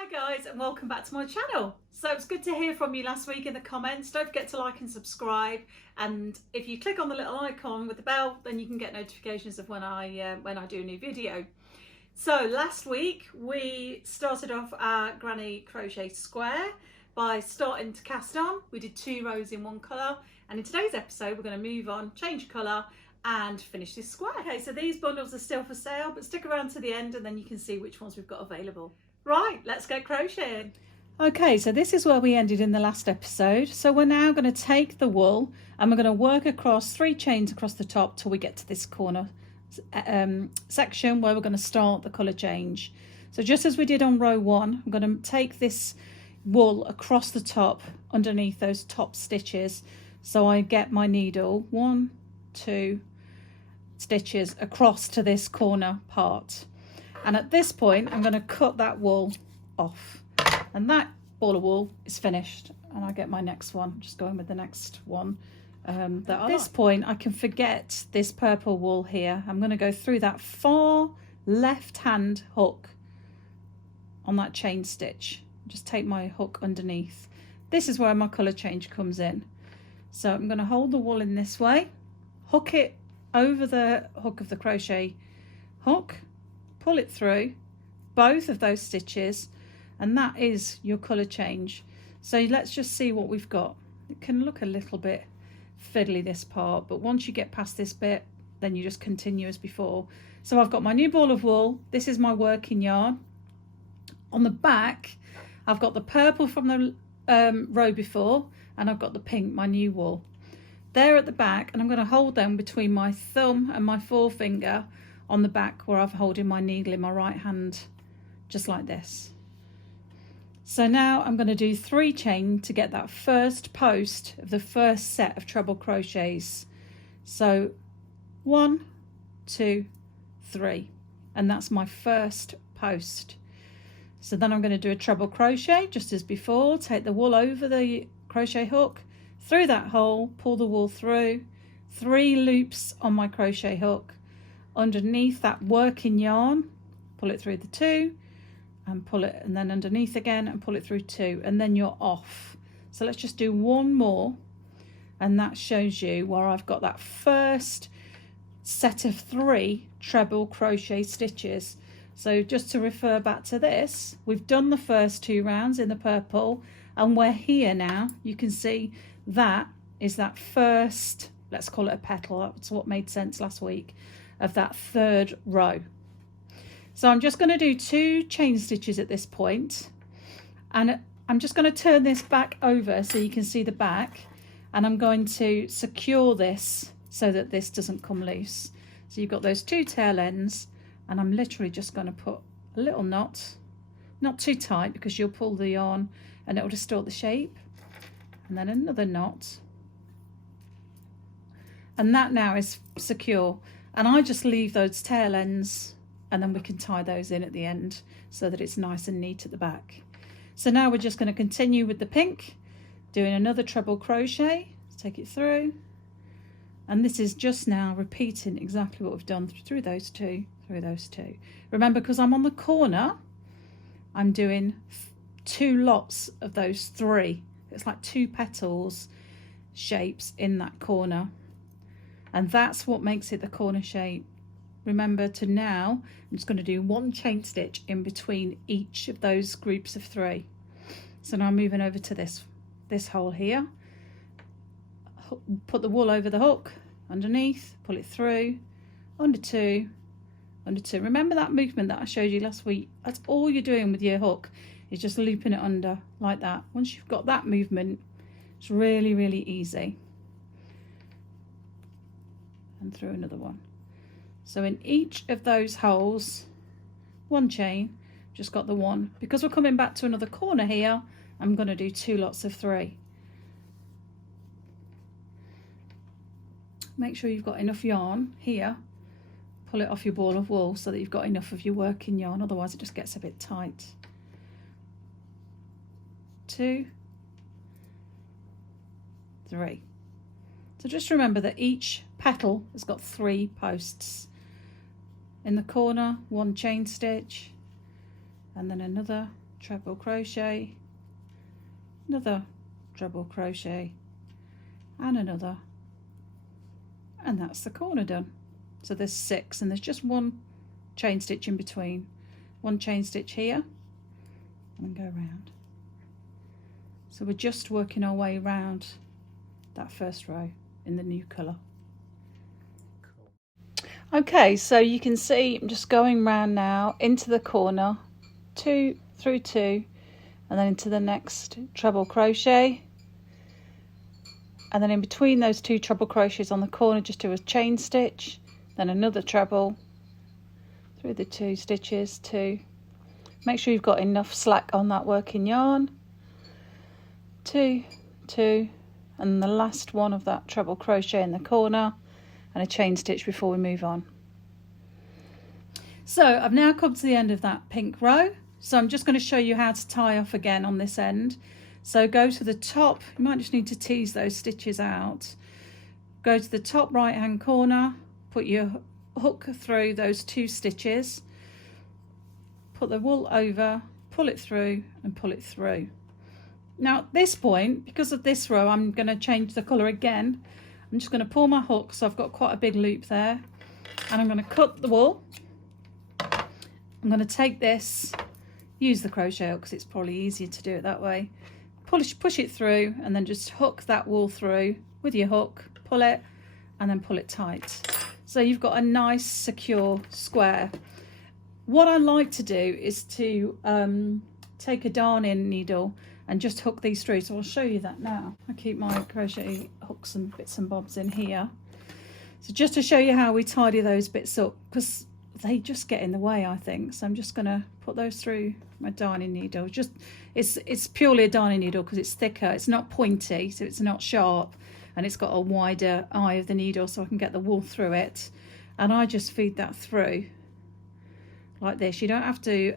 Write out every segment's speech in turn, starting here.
Hi guys, and welcome back to my channel. So it's good to hear from you last week in the comments. Don't forget to like and subscribe, and if you click on the little icon with the bell, then you can get notifications of when I do a new video. So last week we started off our granny crochet square by starting to cast on. We did 2 rows in one colour, and in today's episode we're going to move on, change colour and finish this square. Okay, so these bundles are still for sale, but stick around to the end and then you can see which ones we've got available. Right, let's get crocheting. Okay, so this is where we ended in the last episode. So we're now going to take the wool and we're going to work across 3 chains across the top till we get to this corner section where we're going to start the colour change. So just as we did on row 1, I'm going to take this wool across the top underneath those top stitches, so I get my needle 1, 2 stitches across to this corner part. And at this point I'm going to cut that wool off, and that ball of wool is finished, and I get my next one. Just going with the next one. At this point I can forget this purple wool here. I'm going to go through that far left hand hook on that chain stitch. Just take my hook underneath. This is where my colour change comes in. So I'm going to hold the wool in this way, hook it over the hook of the crochet hook, pull it through both of those stitches, and that is your colour change. So let's just see what we've got. It can look a little bit fiddly, this part, but once you get past this bit then you just continue as before. So I've got my new ball of wool. This is my working yarn. On the back I've got the purple from the row before, and I've got the pink, my new wool. They're at the back, and I'm going to hold them between my thumb and my forefinger on the back where I'm holding my needle in my right hand, just like this. So now I'm going to do 3 chain to get that first post of the first set of treble crochets. So 1, 2, 3, and that's my first post. So then I'm going to do a treble crochet just as before, take the wool over the crochet hook, through that hole, pull the wool through, 3 loops on my crochet hook, underneath that working yarn, pull it through the 2 and pull it, and then underneath again and pull it through 2, and then you're off. So let's just do one more, and that shows you where I've got that first set of 3 treble crochet stitches. So just to refer back to this, we've done the first 2 rounds in the purple, and we're here now. You can see that is that first, let's call it a petal, that's what made sense last week, of that 3rd row. So I'm just going to do 2 chain stitches at this point, and I'm just going to turn this back over so you can see the back, and I'm going to secure this so that this doesn't come loose. So you've got those 2 tail ends, and I'm literally just going to put a little knot, not too tight because you'll pull the yarn and it will distort the shape, and then another knot, and that now is secure. And I just leave those tail ends, and then we can tie those in at the end so that it's nice and neat at the back. So now we're just going to continue with the pink, doing another treble crochet, take it through, and this is just now repeating exactly what we've done through those 2. Remember, because I'm on the corner, I'm doing 2 lots of those 3. It's like 2 petals shapes in that corner, and that's what makes it the corner shape. Remember to now, I'm just going to do 1 chain stitch in between each of those groups of 3. So now I'm moving over to this hole here, put the wool over the hook, underneath, pull it through, under 2, under 2. Remember that movement that I showed you last week? That's all you're doing with your hook, is just looping it under like that. Once you've got that movement, it's really, really easy. And through another one. So in each of those holes, 1 chain, just got the 1. Because we're coming back to another corner here, I'm going to do 2 lots of 3. Make sure you've got enough yarn here. Pull it off your ball of wool so that you've got enough of your working yarn, otherwise it just gets a bit tight. 2, 3. So just remember that each petal has got 3 posts. In the corner, 1 chain stitch, and then another treble crochet, another treble crochet, and another, and that's the corner done. So there's 6, and there's just one chain stitch in between, one chain stitch here, and then go around. So we're just working our way around that first row in the new colour. Okay, so you can see I'm just going round now into the corner, 2 through 2, and then into the next treble crochet, and then in between those 2 treble crochets on the corner just do a chain stitch, then another treble through the 2 stitches, 2. Make sure you've got enough slack on that working yarn, 2, 2, and the last one of that treble crochet in the corner, and a chain stitch before we move on. So I've now come to the end of that pink row, so I'm just going to show you how to tie off again on this end. So go to the top, you might just need to tease those stitches out. Go to the top right hand corner, put your hook through those 2 stitches, put the wool over, pull it through and pull it through. Now at this point, because of this row, I'm going to change the colour again. I'm just going to pull my hook, so I've got quite a big loop there, and I'm going to cut the wool. I'm going to take this, use the crochet hook because it's probably easier to do it that way, push it through, and then just hook that wool through with your hook, pull it, and then pull it tight. So you've got a nice secure square. What I like to do is to take a darning needle and just hook these through, so I'll show you that now. I keep my crochet hooks and bits and bobs in here. So just to show you how we tidy those bits up, because they just get in the way, I think. So I'm just gonna put those through my darning needle. Just it's purely a darning needle because it's thicker, it's not pointy, so it's not sharp, and it's got a wider eye of the needle so I can get the wool through it. And I just feed that through like this. You don't have to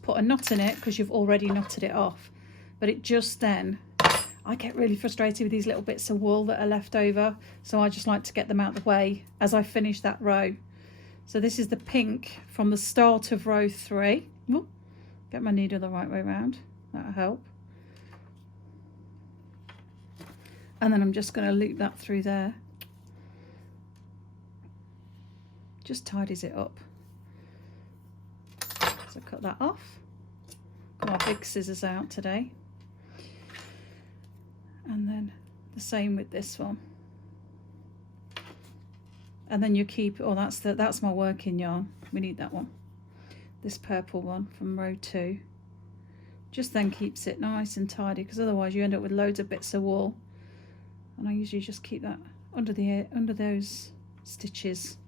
put a knot in it because you've already knotted it off. But it just then, I get really frustrated with these little bits of wool that are left over, so I just like to get them out of the way as I finish that row. So this is the pink from the start of row 3. Ooh, get my needle the right way around, that'll help. And then I'm just going to loop that through there. Just tidies it up. So cut that off. Got my big scissors out today. And then the same with this one. And then you keep, oh that's my working yarn. We need that one. This purple one from row 2. Just then keeps it nice and tidy, because otherwise you end up with loads of bits of wool. And I usually just keep that under those stitches.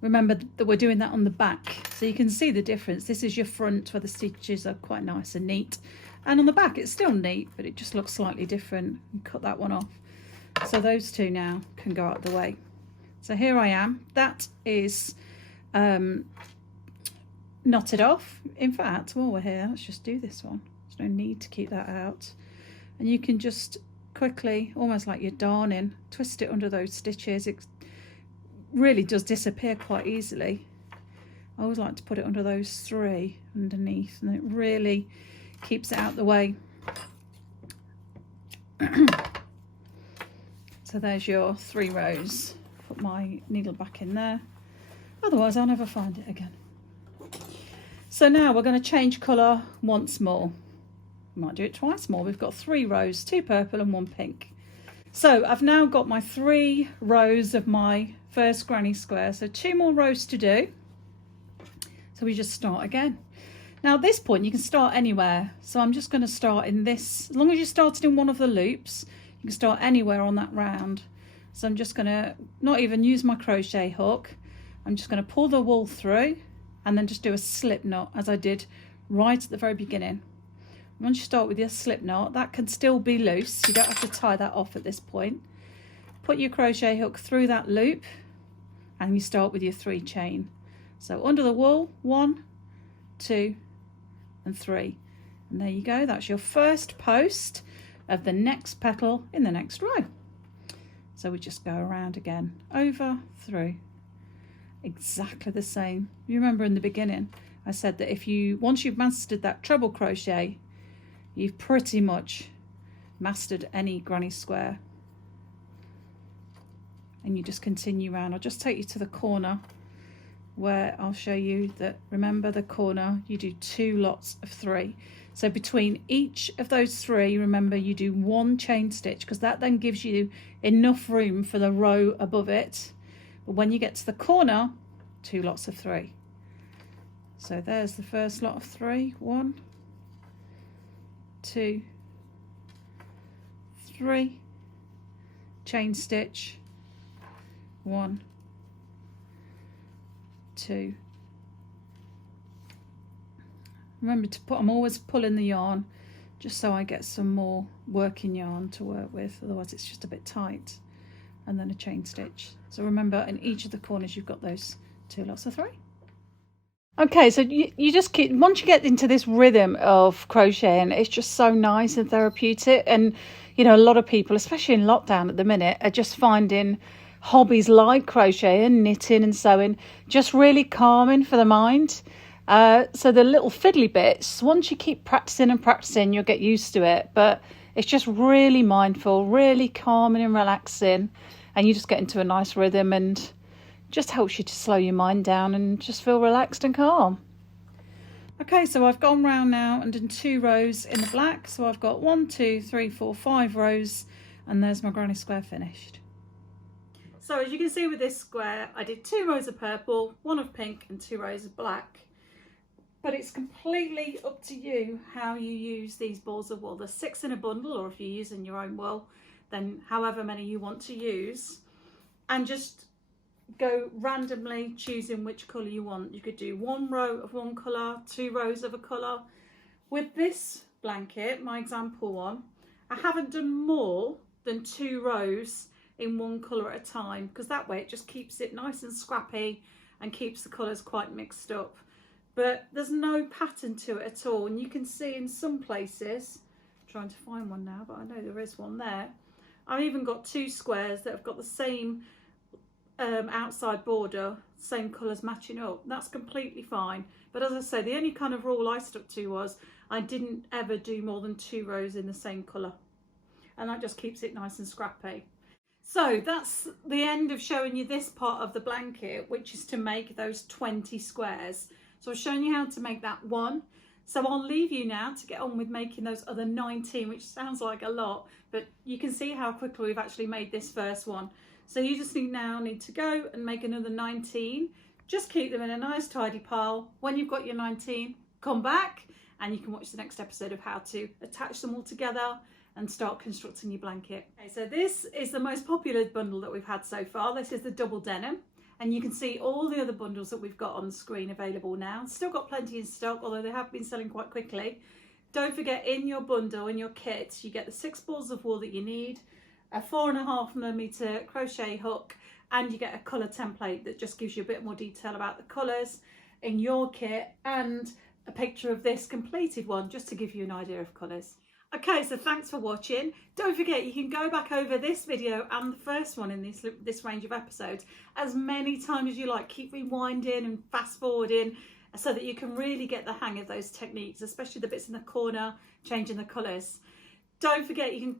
Remember that we're doing that on the back, so you can see the difference. This is your front where the stitches are quite nice and neat. And on the back it's still neat, but it just looks slightly different. You cut that one off. So those 2 now can go out of the way. So here I am. That is knotted off. In fact, while we're here, let's just do this one. There's no need to keep that out. And you can just quickly, almost like you're darning, twist it under those stitches. It really does disappear quite easily. I always like to put it under those 3 underneath, and it really keeps it out the way. So there's your 3 rows. Put my needle back in there, otherwise I'll never find it again. So now we're going to change colour once more. We might do it twice more. We've got 3 rows, 2 purple and 1 pink. So I've now got my 3 rows of my first granny square, so 2 more rows to do. So we just start again. Now at this point you can start anywhere, so I'm just going to start in this. As long as you started in one of the loops, you can start anywhere on that round. So I'm just going to not even use my crochet hook. I'm just going to pull the wool through and then just do a slip knot as I did right at the very beginning. Once you start with your slip knot, that can still be loose. You don't have to tie that off at this point. Put your crochet hook through that loop and you start with your 3 chain. So under the wool, 1, 2 and 3. And there you go. That's your first post of the next petal in the next row. So we just go around again, over, through, exactly the same. You remember in the beginning, I said that once you've mastered that treble crochet, you've pretty much mastered any granny square. And you just continue around. I'll just take you to the corner where I'll show you that, remember the corner, you do 2 lots of 3. So between each of those 3, remember you do 1 chain stitch, because that then gives you enough room for the row above it. But when you get to the corner, 2 lots of 3. So there's the first lot of 3. 1, 2, 3, chain stitch, 1, 2. Remember to put, I'm always pulling the yarn just so I get some more working yarn to work with, otherwise it's just a bit tight, and then a chain stitch. So remember, in each of the corners you've got those 2 lots of 3. Okay, so you just keep, once you get into this rhythm of crocheting, it's just so nice and therapeutic. And you know, a lot of people, especially in lockdown at the minute, are just finding hobbies like crochet and knitting and sewing just really calming for the mind. So the little fiddly bits, once you keep practicing and practicing, you'll get used to it. But it's just really mindful, really calming and relaxing, and you just get into a nice rhythm, and just helps you to slow your mind down and just feel relaxed and calm. Okay, so I've gone round now and done 2 rows in the black. So I've got 1, 2, 3, 4, 5 rows, and there's my granny square finished. So as you can see with this square, I did 2 rows of purple, 1 of pink, and 2 rows of black. But it's completely up to you how you use these balls of wool. There's 6 in a bundle, or if you're using your own wool, then however many you want to use, and just go randomly choosing which colour you want. You could do 1 row of one colour, 2 rows of a colour. With this blanket, my example one, I haven't done more than 2 rows in one colour at a time, because that way it just keeps it nice and scrappy and keeps the colours quite mixed up. But there's no pattern to it at all, and you can see in some places, I'm trying to find one now, but I know there is one there. I've even got 2 squares that have got the same outside border, same colours matching up. That's completely fine. But as I say, the only kind of rule I stuck to was I didn't ever do more than 2 rows in the same colour, and that just keeps it nice and scrappy. So that's the end of showing you this part of the blanket, which is to make those 20 squares. So I've shown you how to make that one. So I'll leave you now to get on with making those other 19, which sounds like a lot, but you can see how quickly we've actually made this first one. So you just need to go and make another 19. Just keep them in a nice tidy pile. When you've got your 19, come back and you can watch the next episode of how to attach them all together and start constructing your blanket. Okay, so this is the most popular bundle that we've had so far. This is the double denim, and you can see all the other bundles that we've got on the screen available now. Still got plenty in stock, although they have been selling quite quickly. Don't forget, in your bundle, in your kit, you get the 6 balls of wool that you need, a 4.5mm crochet hook, and you get a colour template that just gives you a bit more detail about the colours in your kit, and a picture of this completed one just to give you an idea of colours. Okay, so thanks for watching. Don't forget, you can go back over this video and the first one in this range of episodes as many times as you like. Keep rewinding and fast forwarding so that you can really get the hang of those techniques, especially the bits in the corner, changing the colours. Don't forget, you can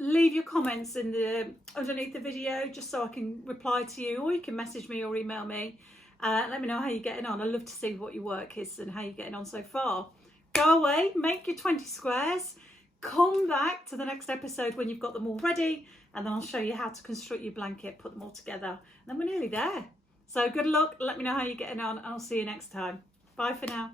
leave your comments in underneath the video just so I can reply to you, or you can message me or email me. Let me know how you're getting on. I'd love to see what your work is and how you're getting on so far. Go away, make your 20 squares, come back to the next episode when you've got them all ready, and then I'll show you how to construct your blanket, put them all together, and then we're nearly there. So good luck, let me know how you're getting on, and I'll see you next time. Bye for now.